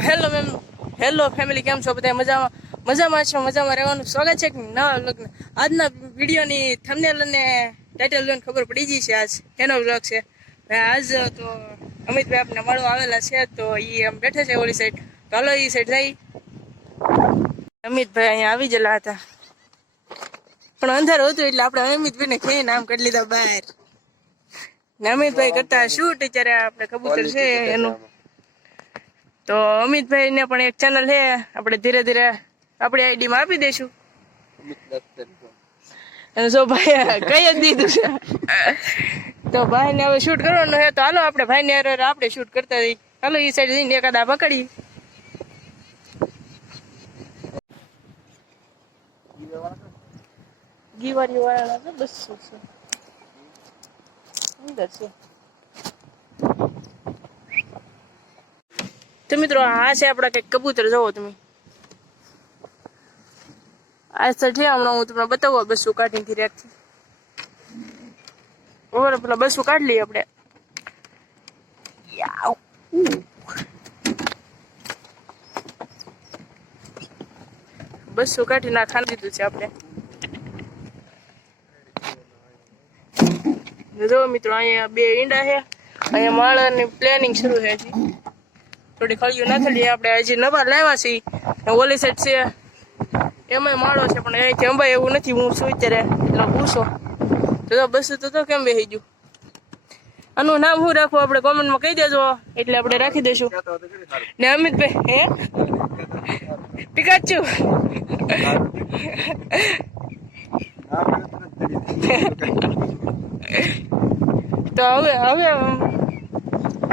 Hello ma'am, hello family, કેમ છો બધા? મજામાં છો? મજામાં રહેવાનું સ્વાગત છે નવા વ્લોગમાં. આજના વિડીયોની થંબનેલ અને ટાઇટલ જોઈને ખબર પડી ગઈ છે આજ એનો વ્લોગ છે. આજ તો અમિતભાઈ આપણે મળવા આવેલા છે, તો એ આમ બેઠા છે ઓલી સાઈડ. તો હાલો એ સાઈડ જઈ. અમિતભાઈ અહીંયા આવી ગયેલા હતા, પણ અંધારું હતું એટલે આપણે અમિતભાઈને ખેઈને આમ કરી લીધા બહાર. ને અમિતભાઈ કરતા શૂટ અત્યારે આપણે કબૂતર છે એનું. તો અમિતભાઈ ને પણ એક ચેનલ છે, આપણે ધીરે ધીરે આપણી આઈડી માં આપી દઈશું. જો ભાઈ કઈ જ દીધું છે. તો ભાઈ ને હવે શૂટ કરવાનું છે, તો હાલો આપણે ભાઈ ને આપણે શૂટ કરતા જઈએ. હાલો એ સાઈડ જઈને એકાદા પકડી. ગીવારી વાળા છે, બસ છે અંદર છે. તો મિત્રો આ છે આપડા કઈક કબૂતર. જોવો તમે, આ છે હમણાં હું તમને બતાવું. બસું કાઢી થી રેક ઓર પેલા બસું કાઢ લઈએ આપણે. બસું કાઢી ના ખાન દીધું છે આપણે. જો મિત્રો અહીંયા બે ઈંડા છે, અહીંયા માળાની પ્લાનિંગ શરૂ છે. હજી થોડી ખળિયું નાખેલી આપણે, હજી નવા લાવ્યા છીએ. ઓલી સાઈડ છે એમાં માળો છે, પણ અહીંથી અંબાઈ એવું નથી. હું છું અત્યારે એટલે પૂછો તો બસ તો કેમ બેસી ગયું. આનું નામ શું રાખવું આપણે કોમેન્ટમાં કહી દેજો, એટલે આપણે રાખી દઈશું. ને અમિતભાઈ હે પિકાચુ તો હવે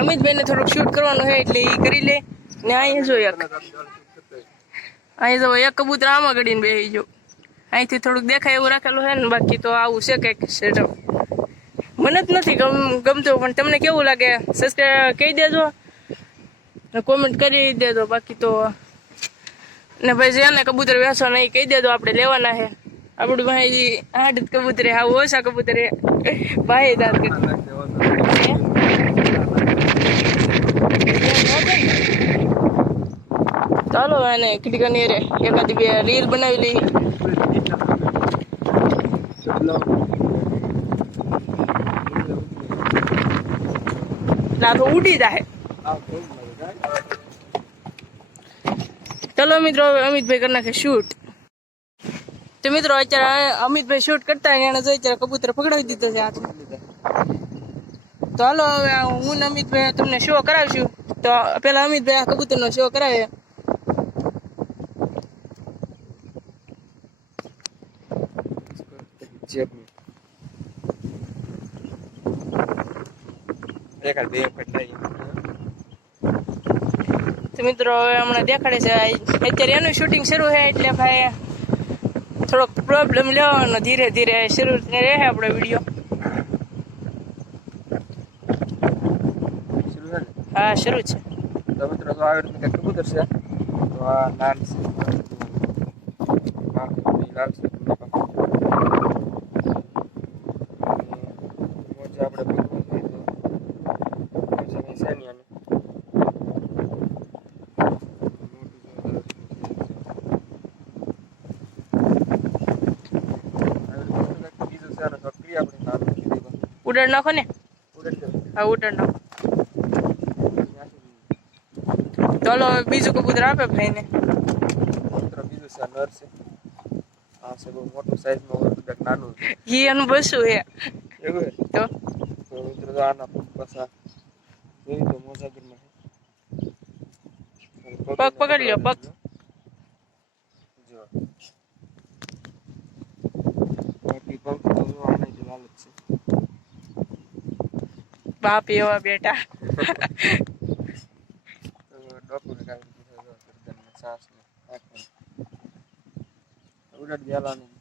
અમિતભાઈને થોડુંક શૂટ કરવાનું છે એટલે એ કરી લે. ને અહીંયા જો અહીંયા જો એક કબૂતર આમાં ગળીને બેસી ગયો. અહીંથી થોડુંક દેખાય એવું રાખેલું છે ને, બાકી તો આવું છે કંઈક સેટઅપ. મને જ નથી ગમતું, પણ તમને કેવું લાગે સબસ્ક્રાઈબ કહી દેજો, કોમેન્ટ કરી દેજો. બાકી તો ને ભાઈ જેને કબૂતર વેચવાના એ કહી દેજો, આપણે લેવાના છે. આપણું ભાઈ 8 કબૂતર આવું ઓછા કબૂતર ભાઈ દાદ ચાલો એને ખીડકાની રે એકાદી બે રીલ બનાવી લઈ. ના તો ઉડી જાય. ચલો મિત્રો, હવે અમિતભાઈ કરી નાખે શૂટ. તો મિત્રો અત્યારે અમિતભાઈ શૂટ કરતા એને જો અત્યારે કબૂતર પકડાવી દીધો છે હાથમાં. તો હાલો હવે હું ને અમિતભાઈ તમને શો કરાવશું. તો પેલા અમિતભાઈ આ કબૂતરનો શો કરાવે. તો મિત્રો હવે હમણાં દેખાડે છે. અત્યારે એનું શૂટિંગ શરૂ છે એટલે ભાઈ થોડોક પ્રોબ્લેમ લેવાનો. ધીરે ધીરે શરૂ રહે આપણો વિડીયો. હા શરૂ છે. તો મિત્રો તો આવે કબૂતર છે. તો આ લાલ છે, લાલ છે. ઉડાડ નાખો ને. હા ઉડાડ નાખો. ચાલો હવે બીજું કબૂતર આપે ભાઈ ને. બીજું છે નર છે. આ છે બહુ મોટું સાઈઝમાં, કદાચ નાનું છે. ઈ એનું બસું છે એવું તો મિત્રો તો આના પાછા જોઈ તો મોજાગરમાં પગ પકડ લ્યો. પગ જો બાકી પગ તો આને જ લાલ છે. બાપ એવા બેટા. ડોક્ટર કાઈ દીધો ગરદન ને સાસ ને આંખ ઉડાડ દેલાની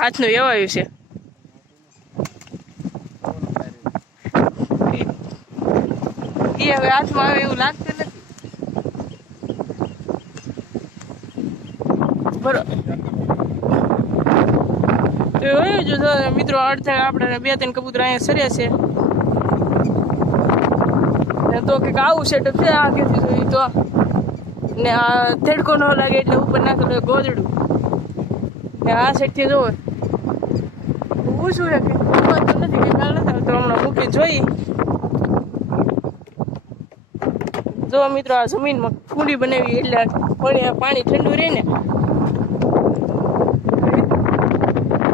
હાથનું એવાયું છે. એ હવે હાથમાં આવે એવું લાગતું નથી. બરોબર જો મિત્રો અડધે આપણે 2-3 કબૂતર અહીંયા સર્યા છે. ને તો કંઈક આવું સેટઅપ છે આ ક્યાંથી જોયું તો ને આ થેડકો ન લાગે એટલે ઉપર નાખેલું ગોદડું ને આ સાઈડથી જોવે હું શું છે કંઈક તો નથી કંઈક હાલ નથી તો હમણાં મૂકી જોઈ જો મિત્રો આ જમીનમાં કુંડી બનાવી એટલે પાણી ઠંડુ રહે ને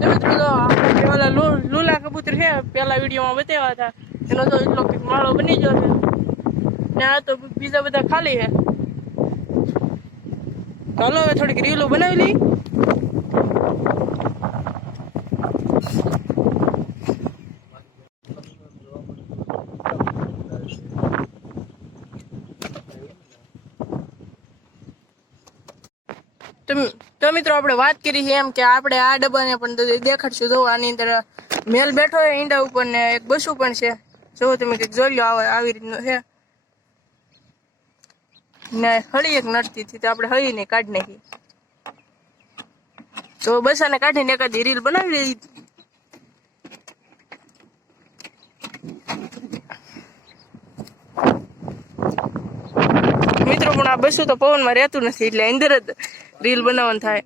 મિત્રો તો આપણે ઓલા લૂલા કબૂતર છે પેલા વિડીયોમાં બતાવ્યા હતા એનો તો એટલો કંઈક માળો બની ગયો છે ને આ તો બીજા બધા ખાલી છે ચાલો હવે થોડીક રીલો બનાવી લઈ તો મિત્રો આપણે વાત કરી છે એમ કે આપણે આ ડબ્બાને પણ દેખાડશું જો આની અંદર મેલ બેઠો છે ઈંડા ઉપર ને એક બસું પણ છે જો તમે કંઈક જોઈ લો આવી રીતનું છે ને હળી એક નડતી હતી તો આપણે હળીને કાઢી નાખી તો બસાને કાઢીને એકાદી રીલ બનાવી લઈ મિત્રો પણ આ બસું તો પવનમાં રહેતું નથી એટલે અંદર જ રીલ બનાવવાનું થાય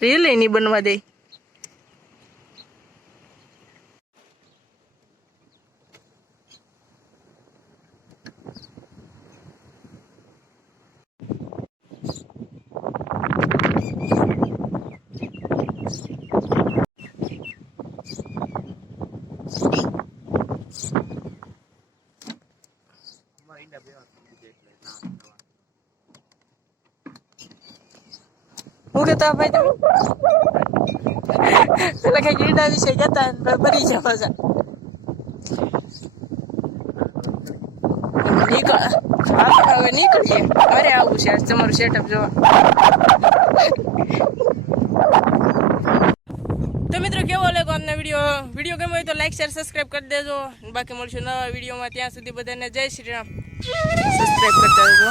રીલ નહીં બનવા દે હું કહેતા ભાઈ તમે પેલા કઈ ઈંડા વિશે જતા ભરી છે પાછા હવે નીકળીએ અરે આવું છે આજ તમારું સેટઅપ જોવા તો મિત્રો કેવો લાગ્યો આજનો વિડીયો ગમ્યો હોય તો લાઈક શેર સબસ્ક્રાઈબ કરી દેજો બાકી મળશું નવા વિડીયોમાં ત્યાં સુધી બધાને જય શ્રી રામ સબસ્ક્રાઈબ કરતા રહેજો